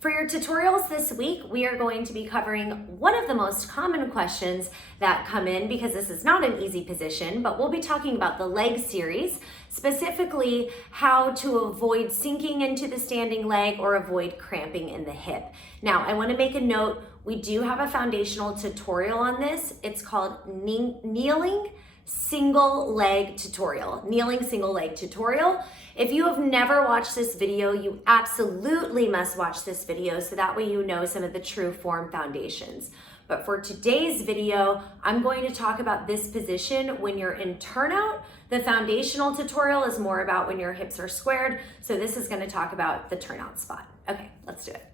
For your tutorials this week, we are going to be covering one of the most common questions that come in because this is not an easy position, but we'll be talking about the leg series, specifically how to avoid sinking into the standing leg or avoid cramping in the hip. Now, I want to make a note, we do have a foundational tutorial on this. It's called Kneeling Single Leg Tutorial. Kneeling Single Leg Tutorial. If you have never watched this video, you absolutely must watch this video so that way you know some of the true form foundations. But for today's video, I'm going to talk about this position when you're in turnout. The foundational tutorial is more about when your hips are squared. So this is going to talk about the turnout spot. Okay, let's do it.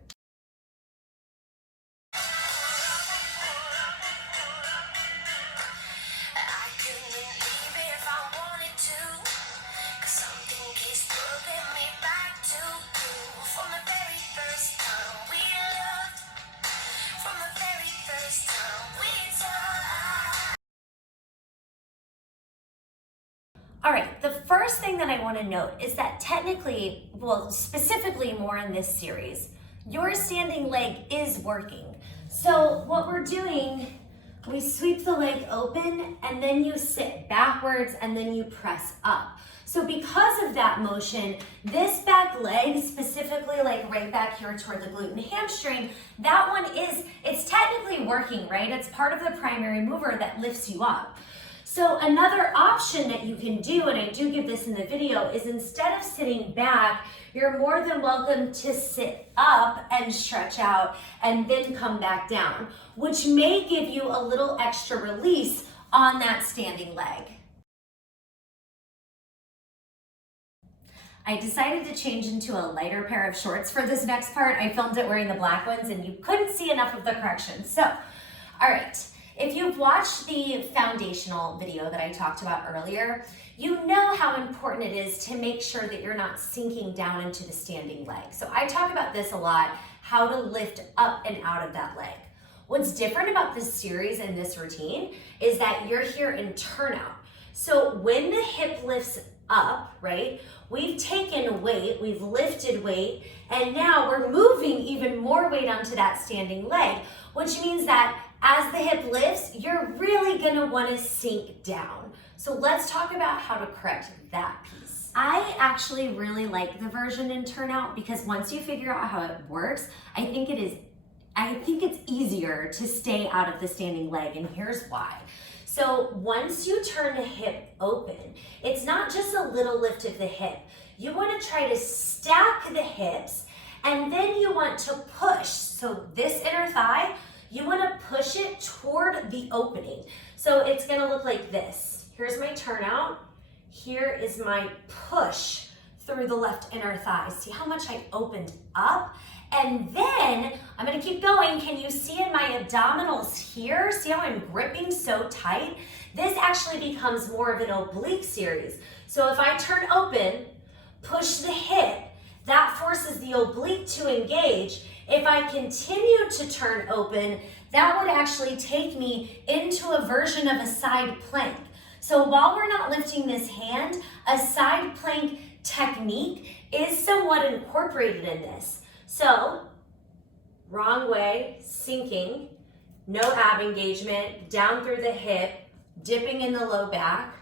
All right, the first thing that I want to note is that technically, well, specifically more in this series, your standing leg is working. So what we're doing, we sweep the leg open and then you sit backwards and then you press up. So because of that motion, this back leg, specifically like right back here toward the glute and hamstring, that one it's technically working, right? It's part of the primary mover that lifts you up. So another option that you can do, and I do give this in the video, is instead of sitting back, you're more than welcome to sit up and stretch out and then come back down, which may give you a little extra release on that standing leg. I decided to change into a lighter pair of shorts for this next part. I filmed it wearing the black ones and you couldn't see enough of the corrections. So, all right. If you've watched the foundational video that I talked about earlier, you know how important it is to make sure that you're not sinking down into the standing leg. So I talk about this a lot, how to lift up and out of that leg. What's different about this series and this routine is that you're here in turnout. So when the hip lifts up, right, we've taken weight, we've lifted weight, and now we're moving even more weight onto that standing leg, which means that as the hip lifts, you're really gonna wanna sink down. So let's talk about how to correct that piece. I actually really like the version in turnout because once you figure out how it works, I think it's easier to stay out of the standing leg, and here's why. So once you turn the hip open, it's not just a little lift of the hip. You wanna try to stack the hips, and then you want to push. So this inner thigh, you want to push it toward the opening. So it's going to look like this. Here's my turnout. Here is my push through the left inner thigh. See how much I opened up? And then I'm going to keep going. Can you see in my abdominals here? See how I'm gripping so tight? This actually becomes more of an oblique series. So if I turn open, push the hip, that forces the oblique to engage. If I continue to turn open, that would actually take me into a version of a side plank. So while we're not lifting this hand, a side plank technique is somewhat incorporated in this. So, wrong way, sinking, no ab engagement, down through the hip, dipping in the low back,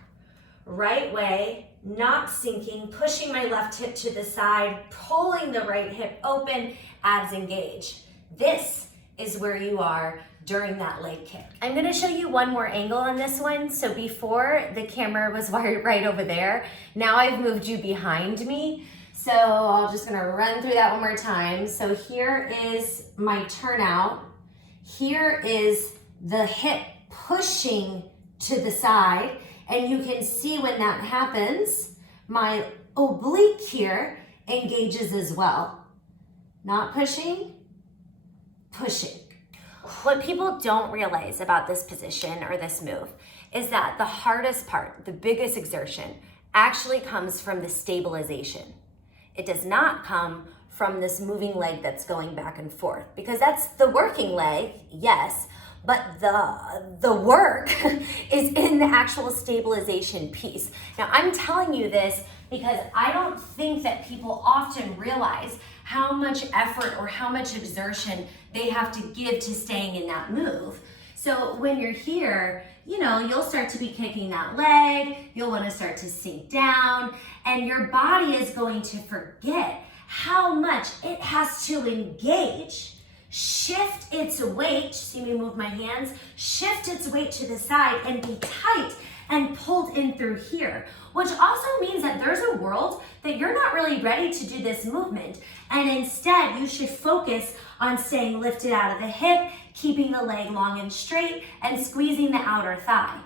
right way, not sinking, pushing my left hip to the side, pulling the right hip open, abs engage. This is where you are during that leg kick. I'm gonna show you one more angle on this one. So before the camera was right over there, now I've moved you behind me. So I'm just gonna run through that one more time. So here is my turnout. Here is the hip pushing to the side. And you can see when that happens, my oblique here engages as well. Not pushing, pushing. What people don't realize about this position or this move is that the hardest part, the biggest exertion, actually comes from the stabilization. It does not come from this moving leg that's going back and forth, because that's the working leg, yes, but the work is in the actual stabilization piece. Now, I'm telling you this because I don't think that people often realize how much effort or how much exertion they have to give to staying in that move. So when you're here, you know, you'll start to be kicking that leg, you'll want to start to sink down, and your body is going to forget how much it has to engage, shift its weight, see me move my hands, shift its weight to the side and be tight and pulled in through here, which also means that there's a world that you're not really ready to do this movement, and instead you should focus on staying lifted out of the hip, keeping the leg long and straight, and squeezing the outer thigh.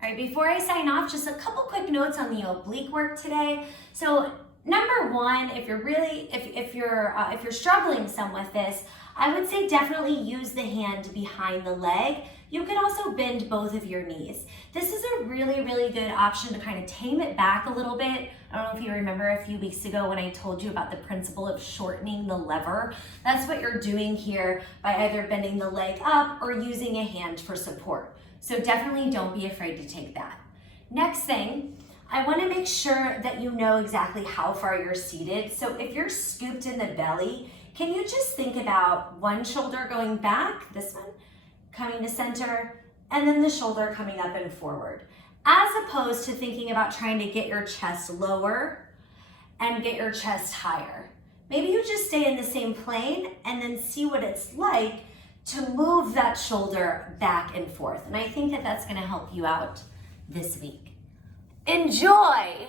All right, before I sign off, just a couple quick notes on the oblique work today. So number one, if you're struggling some with this, I would say definitely use the hand behind the leg. You could also bend both of your knees. This is a really, really good option to kind of tame it back a little bit. I don't know if you remember a few weeks ago when I told you about the principle of shortening the lever. That's what you're doing here by either bending the leg up or using a hand for support. So definitely don't be afraid to take that. Next thing, I want to make sure that you know exactly how far you're seated. So if you're scooped in the belly, can you just think about one shoulder going back, this one, coming to center, and then the shoulder coming up and forward, as opposed to thinking about trying to get your chest lower and get your chest higher. Maybe you just stay in the same plane and then see what it's like to move that shoulder back and forth. And I think that that's gonna help you out this week. Enjoy!